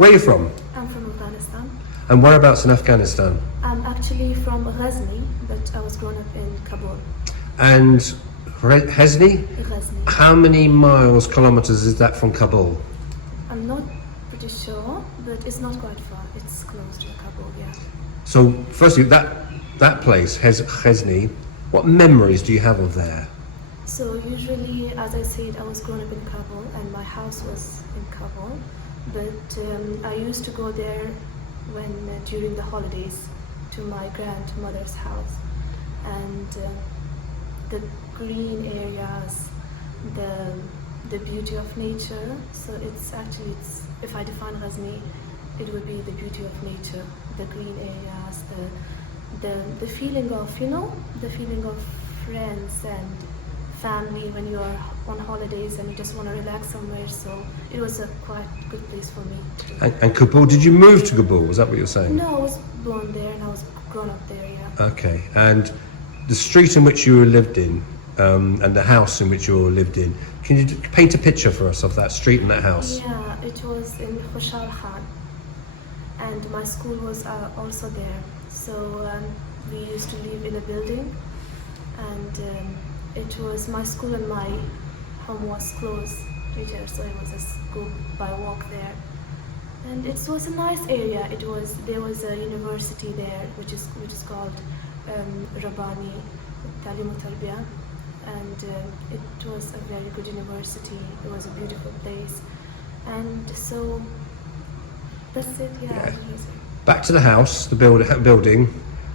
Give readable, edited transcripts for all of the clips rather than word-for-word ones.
Where are you from? I'm from Afghanistan. And whereabouts in Afghanistan? I'm actually from Ghazni, but I was grown up in Kabul. And Ghazni? Ghazni. How many miles, kilometers is that from Kabul? I'm not pretty sure, but it's not quite far. It's close to Kabul, yeah. So, firstly, that place, Ghazni, what memories do you have of there? So usually, as I said, I was grown up in Kabul and my house was in Kabul. But I used to go there when during the holidays to my grandmother's house. And the green areas, the beauty of nature. So it's if I define Ghazni, it would be the beauty of nature, the green areas, the feeling of, the feeling of friends and family when you are on holidays and you just want to relax somewhere. So it was a quite good place for me. And Kabul, did you move to Kabul? Was that what you were saying? No, I was born there and I was grown up there, yeah. Okay, and the street in which you lived in, and the house in which you lived in, can you paint a picture for us of that street and that house? Yeah, it was in Khushal Khan, and my school was also there. So we used to live in a building, and it was my school and my home was close to each other, so it was a go by walk there. And it was a nice area. There was a university there, which is called Rabbani Talim Tarbiya, and it was a very good university. It was a beautiful place, and so that's it. Yeah. Back to the house, the building.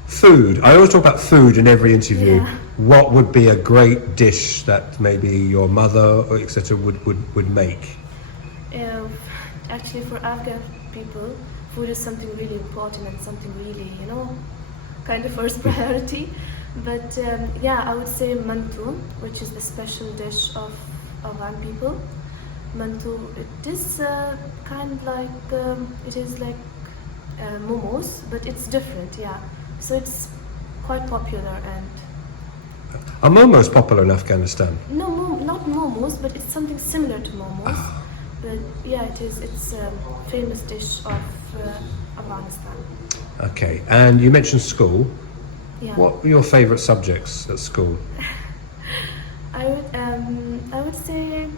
Food. I always talk about food in every interview. Yeah. What would be a great dish that maybe your mother or etc. would make? Actually, for Afghan people, food is something really important and something really, kind of first priority. But I would say mantu, which is the special dish of Afghan people. Mantu, it is kind of like it is like momos, but it's different. Yeah. So it's quite popular. And are momos popular in Afghanistan? No, not momos, but it's something similar to momos. But yeah, it is. It's a famous dish of Afghanistan. Okay, and you mentioned school. Yeah. What were your favourite subjects at school? I would say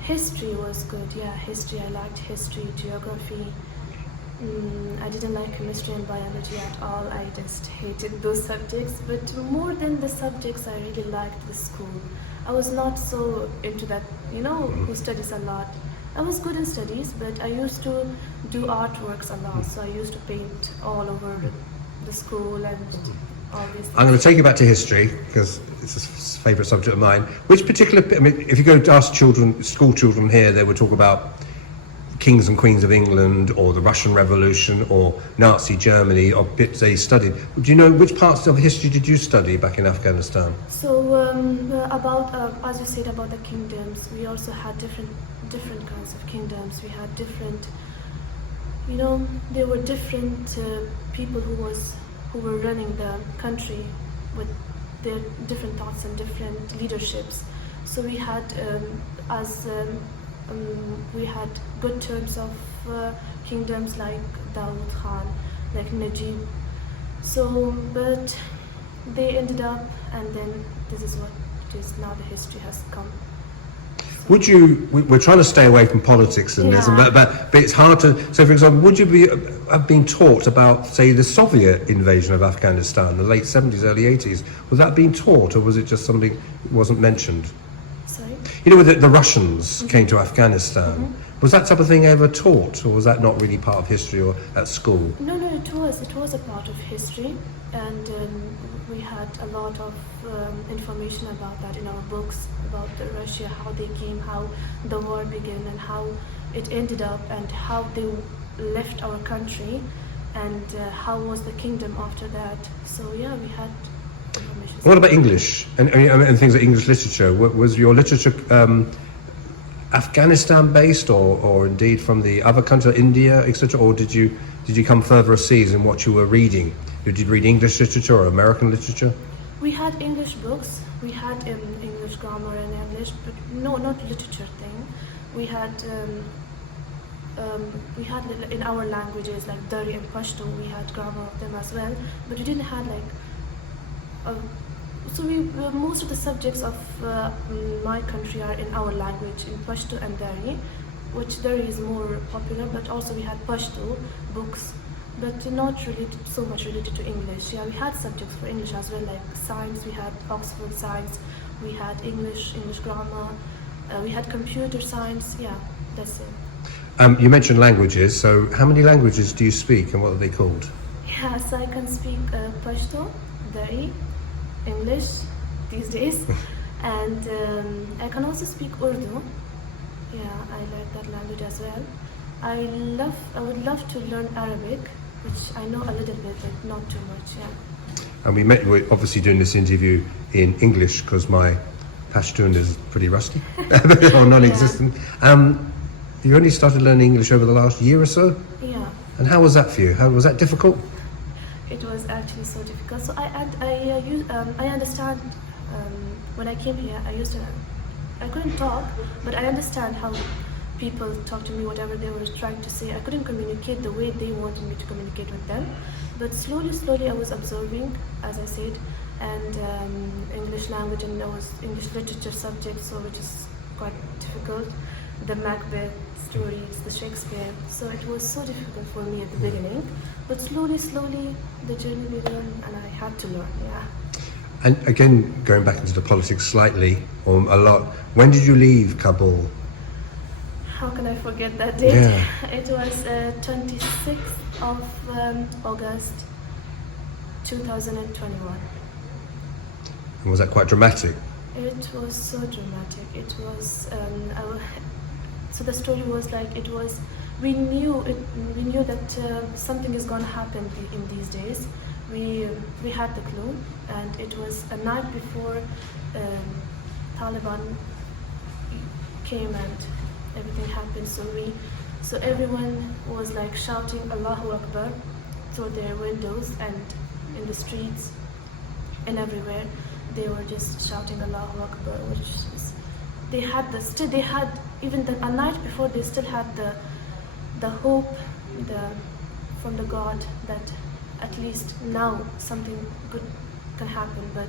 history was good. Yeah, history. I liked history, geography. I didn't like chemistry and biology at all. I just hated those subjects. But more than the subjects, I really liked the school. I was not so into that, who studies a lot. I was good in studies, but I used to do artworks a lot. So I used to paint all over the school and all these things. I'm going to take you back to history because it's a favourite subject of mine. Which particular, if you go to ask school children here, they would talk about kings and queens of England or the Russian Revolution or Nazi Germany or bits they studied. Do you know which parts of history did you study back in Afghanistan? So about, as you said, about the kingdoms, we also had different kinds of kingdoms. We had different, there were different people who were running the country with their different thoughts and different leaderships. So we had we had good terms of kingdoms like Dawood Khan, like Najib. So, but they ended up, and then this is what it is now. The history has come. So we're trying to stay away from politics in this, but it's hard to. So, for example, would you have been taught about, say, the Soviet invasion of Afghanistan, the late 70s, early 80s? Was that being taught, or was it just something that wasn't mentioned? The Russians came to Afghanistan. Mm-hmm. Was that type of thing ever taught, or was that not really part of history or at school? No, it was. It was a part of history, and we had a lot of information about that in our books, about Russia, how they came, how the war began, and how it ended up, and how they left our country, and how was the kingdom after that. So yeah, we had information. What about English and things like English literature? Was your literature Afghanistan based, or indeed from the other countries, India, etc., or did you come further overseas in what you were reading? Did you read English literature or American literature? We had English books. We had English grammar and English, but no, not literature thing. We had we had in our languages like Dari and Pashto, we had grammar of them as well, but we didn't have like so most of the subjects of my country are in our language, in Pashto and Dari, which Dari is more popular, but also we had Pashto books, but not really so much related to English. Yeah, we had subjects for English as well, like science, we had Oxford science, we had English grammar, we had computer science. Yeah, that's it. You mentioned languages, so how many languages do you speak and what are they called? Yeah, so I can speak Pashto, Dari, English these days, and I can also speak Urdu. Yeah, I like that language as well. I would love to learn Arabic, which I know a little bit, but not too much. Yeah. And we're obviously doing this interview in English because my Pashtun is pretty rusty or non-existent. Yeah. You only started learning English over the last year or so? Yeah. And how was that for you? How was that difficult? It was actually so difficult. So I understand when I came here. I couldn't talk, but I understand how people talk to me, whatever they were trying to say. I couldn't communicate the way they wanted me to communicate with them. But slowly I was absorbing, as I said, and English language, and there was English literature subject, so which is quite difficult. The Macbeth stories, the Shakespeare. So it was so difficult for me at the beginning. But slowly the journey began, and I had to learn. Yeah. And again, going back into the politics slightly, or a lot, when did you leave Kabul? How can I forget that date? Yeah. It was 26th of August 2021. And was that quite dramatic? It was so dramatic. It was so the story was like we knew that something is going to happen in these days. We had the clue, and it was a night before Taliban came and everything happened. So everyone was like shouting Allahu Akbar through their windows and in the streets and everywhere. They were just shouting Allahu Akbar, which is, they had even a night before, they still had the hope from the God that at least now something good can happen. But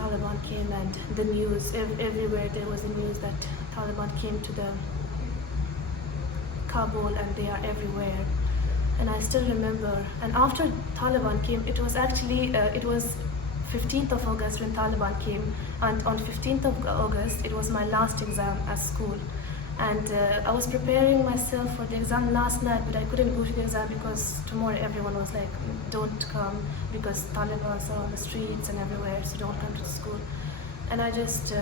Taliban came, and the news everywhere there was a news that Taliban came to the Kabul, and they are everywhere. And I still remember. And after Taliban came, it was actually it was 15th of August when Taliban came, and on 15th of August it was my last exam at school. And I was preparing myself for the exam last night, but I couldn't go to the exam because tomorrow everyone was like, don't come because Taliban are on the streets and everywhere, so don't come to the school. And I just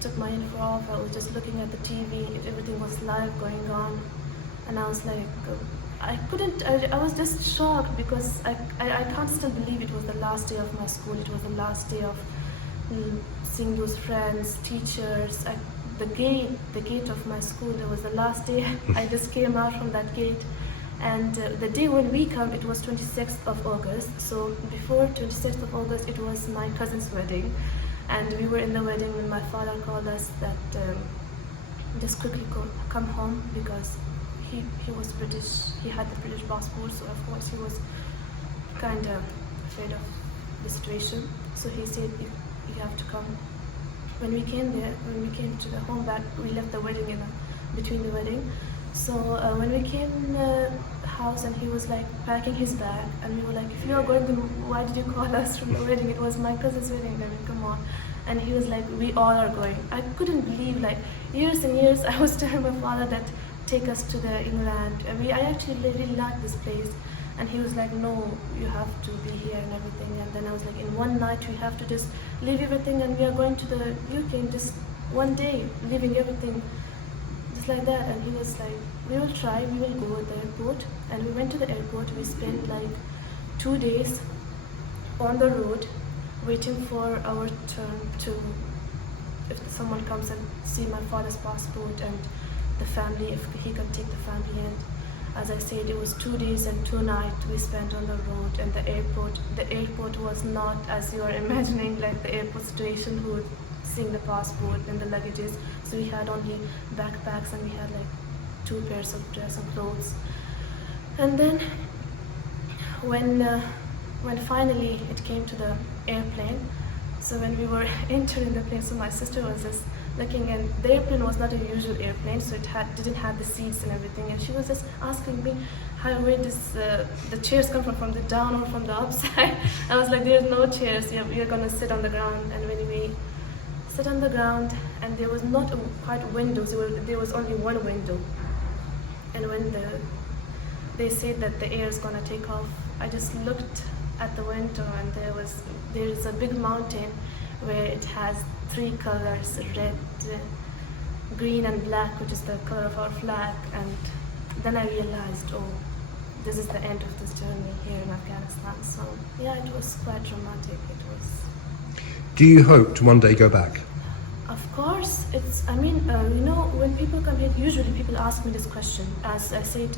took my info off. I was just looking at the TV, if everything was live going on, and I was like, I was just shocked because I can't still believe it was the last day of my school. It was the last day of seeing those friends, teachers. The gate of my school, it was the last day. I just came out from that gate, and the day when we come, it was 26th of August. So before 26th of August, it was my cousin's wedding, and we were in the wedding when my father called us that just quickly come home because he was British. He had the British passport, so of course he was kind of afraid of the situation. So he said, you have to come. When we came to the home back, we left the wedding between the wedding. So when we came in the house, and he was like packing his bag, and we were like, if you are going, then why did you call us from the wedding? It was my cousin's wedding. I mean, come on. And he was like, we all are going. I couldn't believe, like, years and years I was telling my father that take us to the England. I actually really like this place. And he was like, no, you have to be here and everything. And then I was like, in one night we have to just leave everything, and we are going to the UK in just one day, leaving everything just like that. And he was like, we will try, we will go at the airport. And we went to the airport. We spent like 2 days on the road waiting for our turn to, if someone comes and see my father's passport and the family, if he can take the family in. As I said, it was 2 days and 2 nights we spent on the road, and the airport was not as you are imagining, like the airport situation who would seeing the passport and the luggages. So we had only backpacks, and we had like 2 pairs of dress and clothes. And then when finally it came to the airplane, so when we were entering the plane, so my sister was just looking, and the airplane was not a usual airplane, so it didn't have the seats and everything, and she was just asking me, how, where does the chairs come from the down or from the upside? I was like, there's no chairs, you're gonna sit on the ground. And when we sit on the ground, and there was not quite windows, there was only one window, and when they said that the air is gonna take off, I just looked at the window, and there is a big mountain where it has 3 colors, red, green and black, which is the color of our flag. And then I realized, oh, this is the end of this journey here in Afghanistan. So yeah, it was quite dramatic. It was. Do you hope to one day go back? Of course, I mean, when people come here, usually people ask me this question. As I said,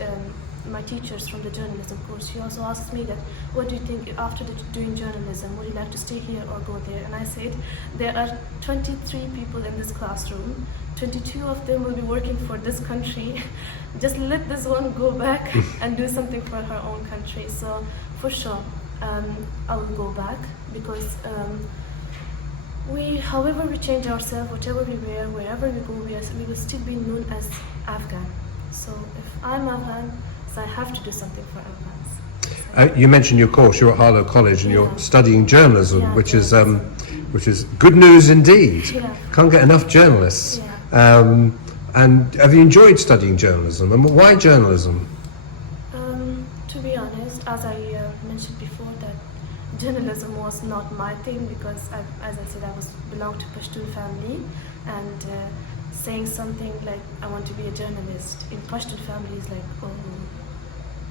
my teachers from the journalism course, she also asks me that, what do you think after doing journalism, would you like to stay here or go there? And I said, there are 23 people in this classroom, 22 of them will be working for this country. Just let this one go back and do something for her own country. So for sure, I will go back, because however we change ourselves, whatever we wear, wherever we go, we will still be known as Afghan. So if I'm Afghan, so I have to do something for Afghans. You mentioned your course. You're at Harlow College, and you're studying journalism, Yeah, which is good news indeed. Yeah. Can't get enough journalists. Yeah. And have you enjoyed studying journalism? And why journalism? To be honest, as I mentioned before, that journalism was not my thing, because as I said, I belonged to Pashtun family, and saying something like I want to be a journalist in Pashtun family is like, oh,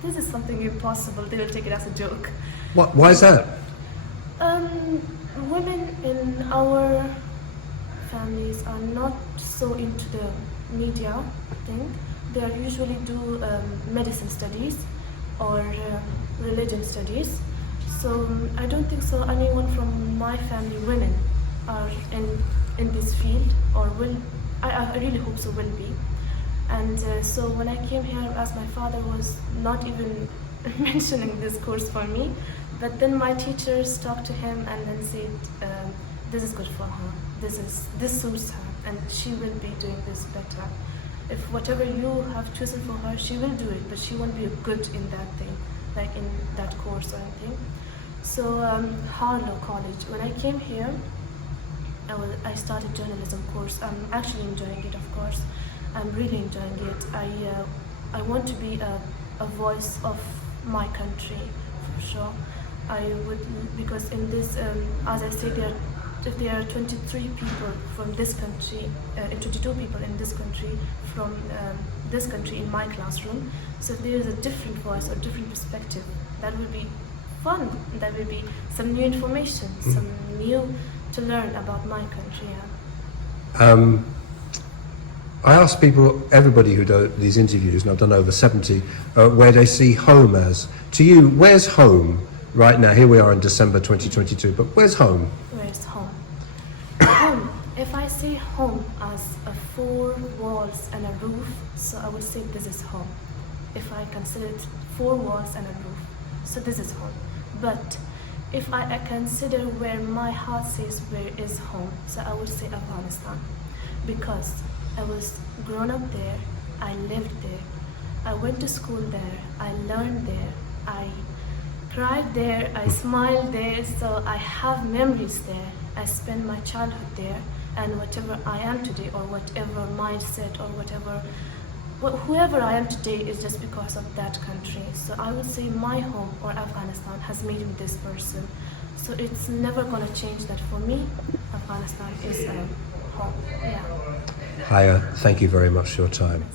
this is something impossible. They will take it as a joke. Why is that? Women in our families are not so into the media thing. They usually do medicine studies or religion studies. So I don't think so anyone from my family, women, are in this field, or will. I really hope so will be. And so when I came here, as my father was not even mentioning this course for me, but then my teachers talked to him and then said, this is good for her, this suits her, and she will be doing this better. If whatever you have chosen for her, she will do it, but she won't be good in that thing, like in that course or anything. So Harlow College, when I came here, I started journalism course. I'm actually enjoying it, of course. I'm really enjoying it. I want to be a voice of my country, for sure. I would, because in this, as I said, if there are 23 people from this country, 22 people in this country from this country in my classroom, so if there is a different voice or different perspective, that would be fun. That will be some new information, some new to learn about my country. Yeah. I ask people, everybody who does these interviews, and I've done over 70, where they see home as. To you, where's home right now? Here we are in December 2022, but where's home? Where's home? Home. If I say home as 4 walls and a roof, so I would say this is home. If I consider it 4 walls and a roof, so this is home. But if I consider where my heart says where is home, so I would say Afghanistan, because I was grown up there, I lived there, I went to school there, I learned there, I cried there, I smiled there, so I have memories there. I spent my childhood there, and whatever I am today, or whatever mindset, or whoever I am today is just because of that country. So I would say my home, or Afghanistan, has made me this person. So it's never gonna change that for me. Afghanistan is home. Yeah. Haya, thank you very much for your time.